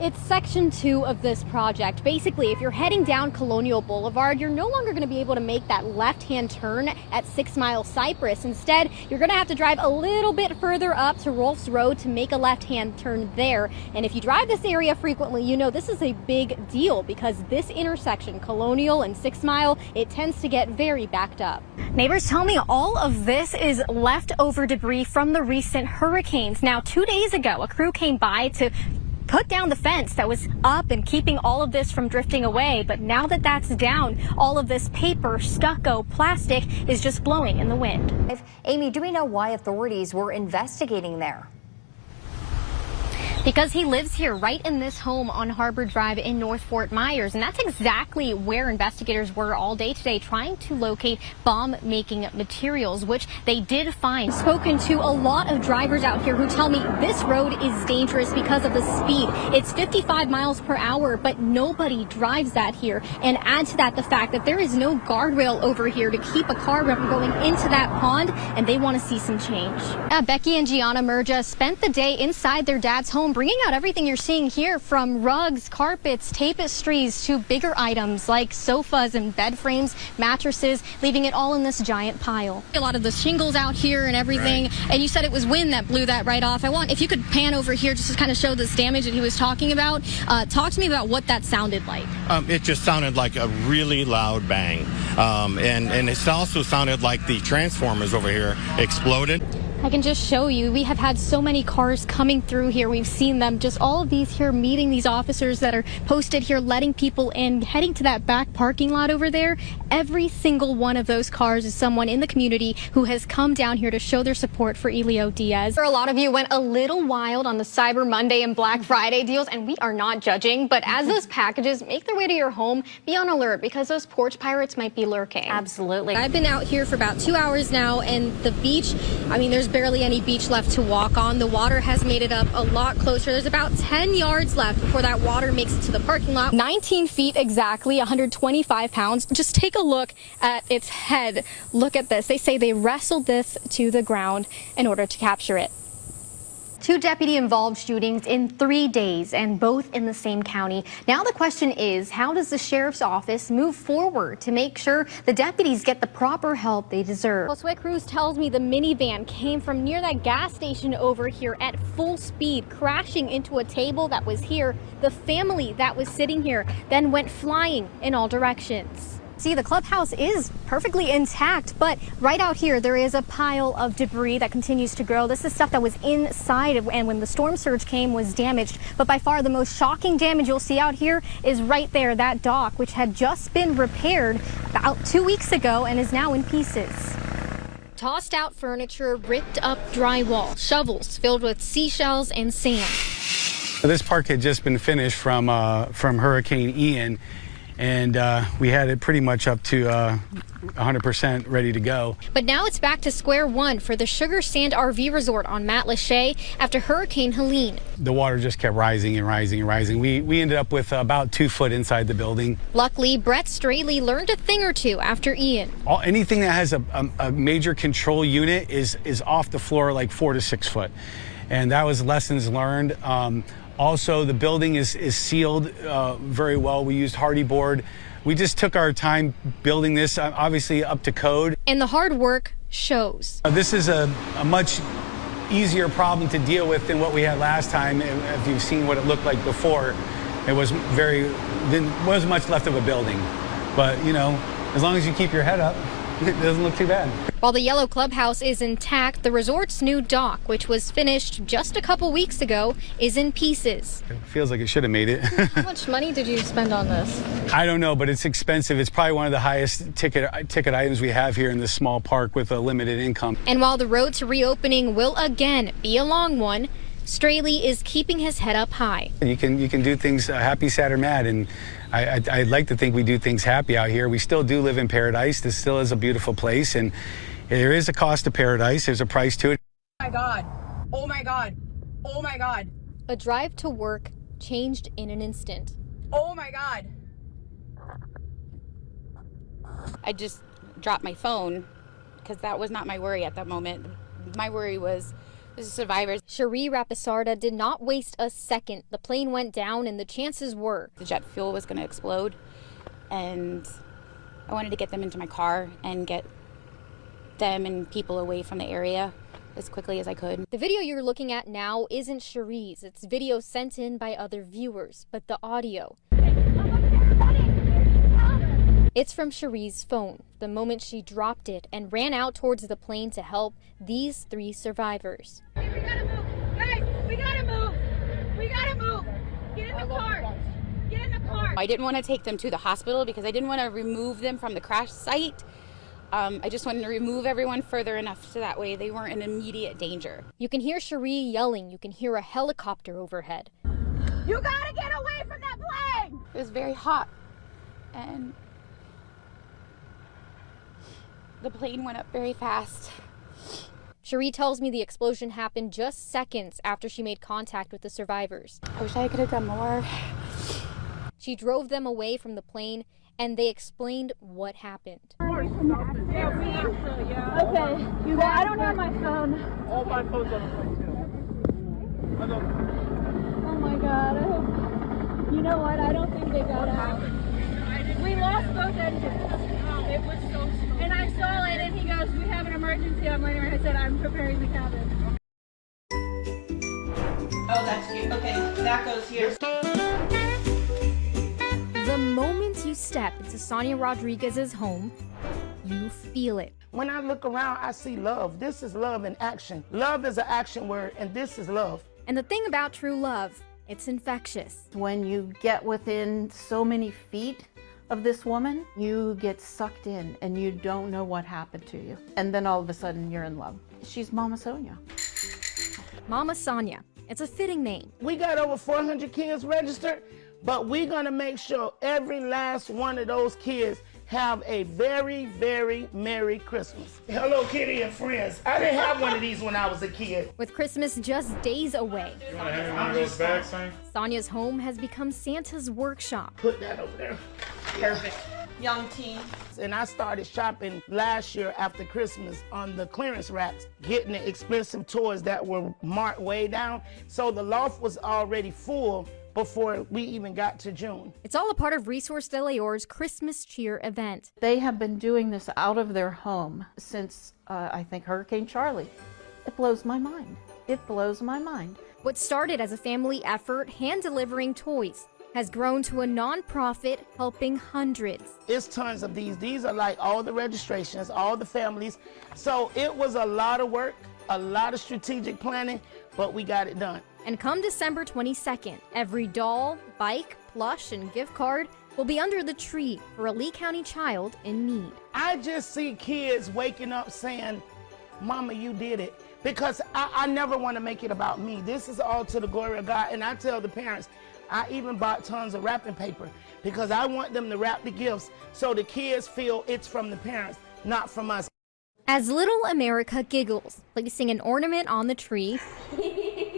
It's section 2 of this project. Basically, if you're heading down Colonial Boulevard, you're no longer going to be able to make that left-hand turn at 6 Mile Cypress. Instead, you're going to have to drive a little bit further up to Rolfs Road to make a left-hand turn there. And if you drive this area frequently, you know this is a big deal because this intersection, Colonial and 6 Mile, it tends to get very backed up. Neighbors tell me all of this is leftover debris from the recent hurricanes. Now, 2 days ago, a crew came by to put down the fence that was up and keeping all of this from drifting away. But now that that's down, all of this paper, stucco, plastic is just blowing in the wind. Amy, do we know why authorities were investigating there? Because he lives here right in this home on Harbor Drive in North Fort Myers. And that's exactly where investigators were all day today, trying to locate bomb-making materials, which they did find. Spoken to a lot of drivers out here who tell me this road is dangerous because of the speed. It's 55 miles per hour, but nobody drives that here. And add to that the fact that there is no guardrail over here to keep a car from going into that pond, and they want to see some change. Becky and Gianna Murja spent the day inside their dad's home, bringing out everything you're seeing here, from rugs, carpets, tapestries to bigger items like sofas and bed frames, mattresses, leaving it all in this giant pile. A lot of the shingles out here and everything, right. And you said it was wind that blew that right off. If you could pan over here just to kind of show this damage that he was talking about. Talk to me about what that sounded like. It just sounded like a really loud bang. And it also sounded like the transformers over here exploded. I can just show you, we have had so many cars coming through here. We've seen them, just all of these here, meeting these officers that are posted here, letting people in, heading to that back parking lot over there. Every single one of those cars is someone in the community who has come down here to show their support for Elio Diaz. A lot of you went a little wild on the Cyber Monday and Black Friday deals, and we are not judging, but as those packages make their way to your home, be on alert because those porch pirates might be lurking. Absolutely. I've been out here for about 2 hours now, and the beach, there's barely any beach left to walk on. The water has made it up a lot closer. There's about 10 yards left before that water makes it to the parking lot. 19 feet exactly, 125 pounds. Just take a look at its head. Look at this. They say they wrestled this to the ground in order to capture it. 2 deputy-involved shootings in 3 days, and both in the same county. Now the question is, how does the sheriff's office move forward to make sure the deputies get the proper help they deserve? Well, SWAT Crews tells me the minivan came from near that gas station over here at full speed, crashing into a table that was here. The family that was sitting here then went flying in all directions. See, the clubhouse is perfectly intact, but right out here there is a pile of debris that continues to grow. This is stuff that was inside and when the storm surge came was damaged. But by far the most shocking damage you'll see out here is right there, that dock, which had just been repaired about 2 weeks ago and is now in pieces. Tossed out furniture, ripped up drywall, shovels filled with seashells and sand. This park had just been finished from Hurricane Ian. And we had it pretty much up to 100% ready to go. But now it's back to square one for the Sugar Sand RV Resort on Matlacha after Hurricane Helene. The water just kept rising and rising and rising. We ended up with about 2 foot inside the building. Luckily, Brett Straley learned a thing or two after Ian. Anything that has a major control unit is off the floor like 4 to 6 foot. And that was lessons learned. Also, the building is sealed very well. We used hardy board. We just took our time building this, obviously up to code. And the hard work shows. This is a much easier problem to deal with than what we had last time. If you've seen what it looked like before, it was wasn't much left of a building. But, as long as you keep your head up, it doesn't look too bad. While the yellow clubhouse is intact, the resort's new dock, which was finished just a couple weeks ago, is in pieces. It feels like it should have made it. How much money did you spend on this? I don't know, but it's expensive. It's probably one of the highest ticket items we have here in this small park with a limited income. And while the road to reopening will again be a long one, Straley is keeping his head up high. You can do things happy, sad, or mad, and I'd like to think we do things happy out here. We still do live in paradise. This still is a beautiful place, and there is a cost to paradise. There's a price to it. Oh my God. Oh my God. Oh my God. A drive to work changed in an instant. Oh my God. I just dropped my phone because that was not my worry at that moment. My worry was This is survivors. Cherie Rapisarda did not waste a second. The plane went down and the chances were The jet fuel was going to explode, and I wanted to get them into my car and get them and people away from the area as quickly as I could. The video you're looking at now isn't Cherie's. It's video sent in by other viewers, but the audio. It's from Cherie's phone, the moment she dropped it and ran out towards the plane to help these 3 survivors. We gotta move. Guys, we gotta move. We gotta move. Get in the car. Get in the car. I didn't want to take them to the hospital because I didn't want to remove them from the crash site. I just wanted to remove everyone further enough so that way they weren't in immediate danger. You can hear Cherie yelling. You can hear a helicopter overhead. You gotta get away from that plane. It was very hot, and the plane went up very fast. Cherie tells me the explosion happened just seconds after she made contact with the survivors. I wish I could have done more. She drove them away from the plane, and they explained what happened. Okay, you guys, I don't have my phone. All my phones on the phone too. Oh my God, I hope, you know what, I don't think they got out. We lost both engines. It was so slow. And I saw it and he goes, we have an emergency. I'm waiting. I said, I'm preparing the cabin. Oh, that's cute. Okay, that goes here. The moment you step into Sonia Rodriguez's home, you feel it. When I look around, I see love. This is love in action. Love is an action word, and this is love. And the thing about true love, it's infectious. When you get within so many feet of this woman, you get sucked in and you don't know what happened to you. And then all of a sudden you're in love. She's Mama Sonia. Mama Sonia. It's a fitting name. We got over 400 kids registered, but we're gonna make sure every last one of those kids have a very, very Merry Christmas. Hello Kitty and friends. I didn't have one of these when I was a kid. With Christmas just days away, You want to hand me one of those bags, son? Sonia's home has become Santa's workshop. Put that over there. Perfect. Young teen. And I started shopping last year after Christmas on the clearance racks, getting the expensive toys that were marked way down. So the loft was already full before we even got to June. It's all a part of Resource de Leor's Christmas Cheer event. They have been doing this out of their home since, I think, Hurricane Charlie. It blows my mind. It blows my mind. What started as a family effort hand-delivering toys has grown to a non-profit helping hundreds. It's tons of these. These are like all the registrations, all the families. So it was a lot of work, a lot of strategic planning, but we got it done. And come December 22nd, every doll, bike, plush, and gift card will be under the tree for a Lee County child in need. I just see kids waking up saying, Mama, you did it. Because I never want to make it about me. This is all to the glory of God. And I tell the parents, I even bought tons of wrapping paper because I want them to wrap the gifts so the kids feel it's from the parents, not from us. As little America giggles, placing an ornament on the tree,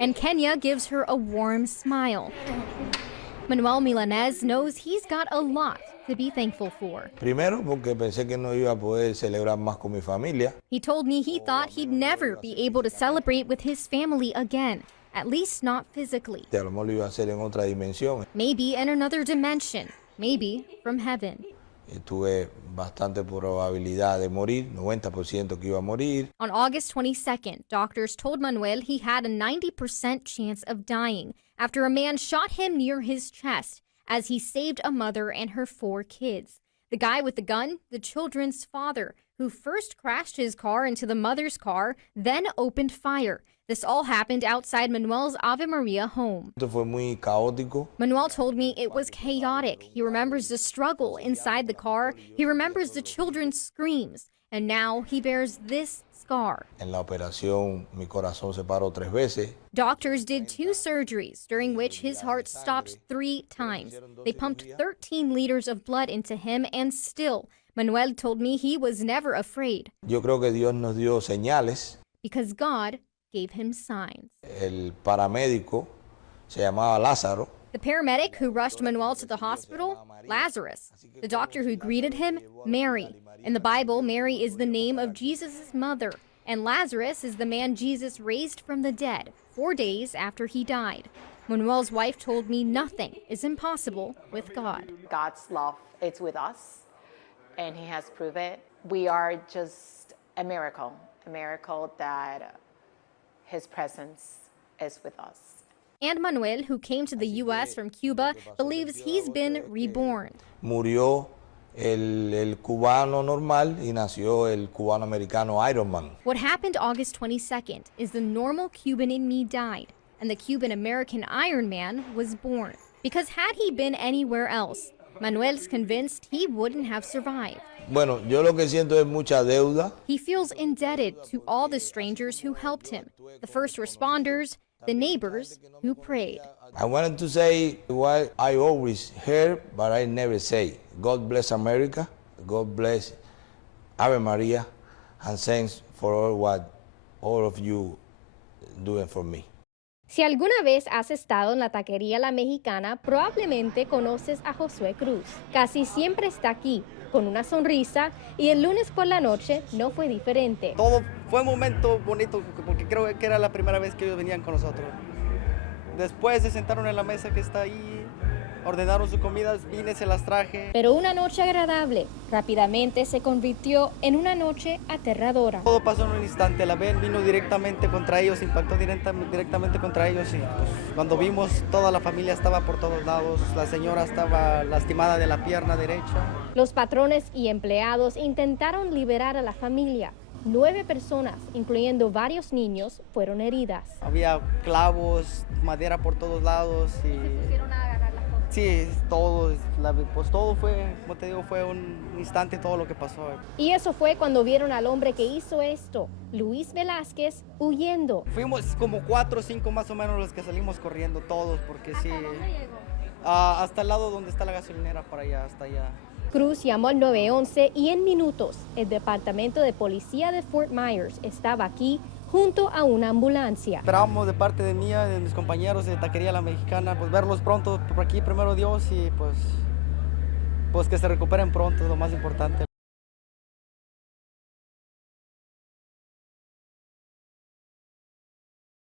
and Kenya gives her a warm smile. Manuel Milanez knows he's got a lot to be thankful for. Primero, porque pensé que no iba a poder celebrar más con mi familia. He told me he thought he'd never be able to celebrate with his family again, at least not physically. A lo mejor lo iba a hacer en otra dimensión. Maybe in another dimension, maybe from heaven. Tuve bastante probabilidad de morir, 90% que iba a morir. On August 22nd, doctors told Manuel he had a 90% chance of dying after a man shot him near his chest as he saved a mother and her 4 kids. The guy with the gun, the children's father, who first crashed his car into the mother's car, then opened fire. This all happened outside Manuel's Ave Maria home. Esto fue muy caótico. Manuel told me it was chaotic. He remembers the struggle inside the car. He remembers the children's screams. And now he bears this scar. En la operación, mi corazón se paró 3 veces. Doctors did 2 surgeries, during which his heart stopped 3 times. They pumped 13 liters of blood into him, and still, Manuel told me he was never afraid. Yo creo que Dios nos dio señales. Because God gave him signs. El paramédico se llamaba Lázaro. The paramedic who rushed Manuel to the hospital, Lazarus. The doctor who greeted him, Mary. In the Bible, Mary is the name of Jesus' mother. And Lazarus is the man Jesus raised from the dead 4 days after he died. Manuel's wife told me nothing is impossible with God. God's love is with us, and he has proved it. We are just a miracle that his presence is with us. And Manuel, who came to the U.S. from Cuba, believes he's been reborn. Murió el cubano normal y nació el cubano americano Iron Man. What happened August 22nd is the normal Cuban in me died, and the Cuban-American Iron Man was born. Because had he been anywhere else, Manuel's convinced he wouldn't have survived. Bueno, yo lo que siento es mucha deuda. He feels indebted to all the strangers who helped him, the first responders, the neighbors who prayed. I wanted to say what I always hear, but I never say. God bless America, God bless Ave Maria, and thanks for all what all of you doing for me. Si alguna vez has estado en la taquería La Mexicana, probablemente conoces a Josué Cruz. Casi siempre está aquí, con una sonrisa, y el lunes por la noche no fue diferente. Todo fue un momento bonito, porque creo que era la primera vez que ellos venían con nosotros. Después se sentaron en la mesa que está ahí, ordenaron sus comidas, vine, se las traje. Pero una noche agradable rápidamente se convirtió en una noche aterradora. Todo pasó en un instante, la ven vino directamente contra ellos, impactó directamente contra ellos y pues, cuando vimos toda la familia estaba por todos lados, la señora estaba lastimada de la pierna derecha. Los patrones y empleados intentaron liberar a la familia. 9 personas, incluyendo varios niños, fueron heridas. Había clavos, madera por todos lados y... ¿Se pusieron a agarrar las cosas? Sí, todo, pues todo fue, como te digo, fue un instante todo lo que pasó. Y eso fue cuando vieron al hombre que hizo esto, Luis Velázquez, huyendo. Fuimos como 4 o 5 más o menos los que salimos corriendo todos, porque sí... ¿Hasta dónde llegó? Hasta el lado donde está la gasolinera, para allá, hasta allá. Cruz llamó al 911 y en minutos el departamento de policía de Fort Myers estaba aquí junto a una ambulancia. Esperábamos de parte de mía, de mis compañeros de Taquería La Mexicana, pues verlos pronto por aquí, primero Dios, y pues que se recuperen pronto, es lo más importante.